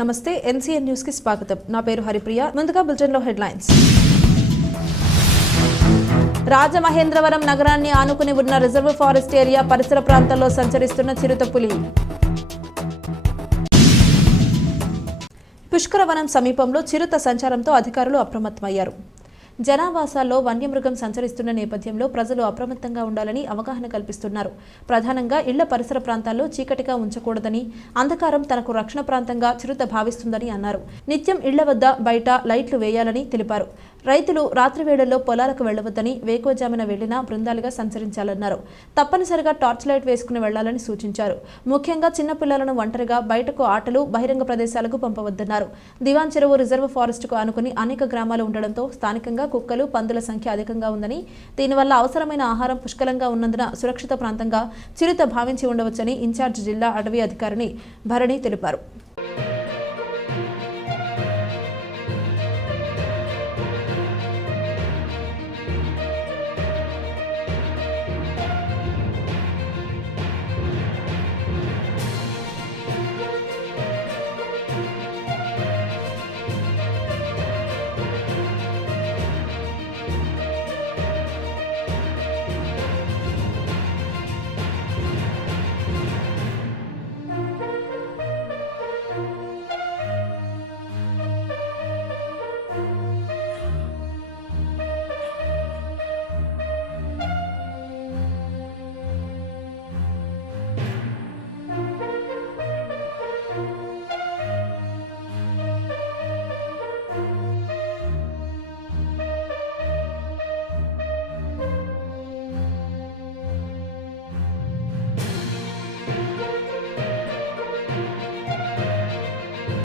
నమస్తే NCN news కి స్వాగతం. నా పేరు హరిప్రియ. ముందుగా బులెటిన్ లో హెడ్లైన్స్. రాజమహేంద్రవరం నగరాన్ని ఆనుకుని ఉన్న రిజర్వ్ ఫారెస్ట్ ఏరియా పరిసర ప్రాంతాల్లో సంచరిస్తున్న చిరుతపులి. పుష్కరవనం సమీపంలో చిరుత సంచారంతో అధికారులు అప్రమత్తమయ్యారు. జనావాసాల్లో వన్యమృగం సంచరిస్తున్న నేపథ్యంలో ప్రజలు అప్రమత్తంగా ఉండాలని అవగాహన కల్పిస్తున్నారు. ప్రధానంగా ఇళ్ల పరిసర ప్రాంతాల్లో చీకటిగా ఉంచకూడదని, అంధకారం తనకు రక్షణ ప్రాంతంగా చిరుత భావిస్తుందని అన్నారు. నిత్యం ఇళ్ల వద్ద బయట లైట్లు వేయాలని తెలిపారు. రైతులు రాత్రి వేళల్లో పొలాలకు వెళ్లవద్దని, వేకోజామున వెళ్లినా బృందాలుగా సంచరించాలన్నారు. తప్పనిసరిగా టార్చ్ లైట్ వేసుకుని వెళ్లాలని సూచించారు. ముఖ్యంగా చిన్నపిల్లలను ఒంటరిగా బయటకు ఆటలు, బహిరంగ ప్రదేశాలకు పంపవద్దన్నారు. దివాన్ చెరువు రిజర్వ్ ఫారెస్ట్కు ఆనుకుని అనేక గ్రామాలు ఉండడంతో స్థానికంగా కుక్కలు, పందుల సంఖ్య అధికంగా ఉందని, దీనివల్ల అవసరమైన ఆహారం పుష్కలంగా ఉన్నందున సురక్షిత ప్రాంతంగా చిరుత భావించి ఉండవచ్చని ఇన్ఛార్జ్ జిల్లా అటవీ అధికారిని భరణి తెలిపారు.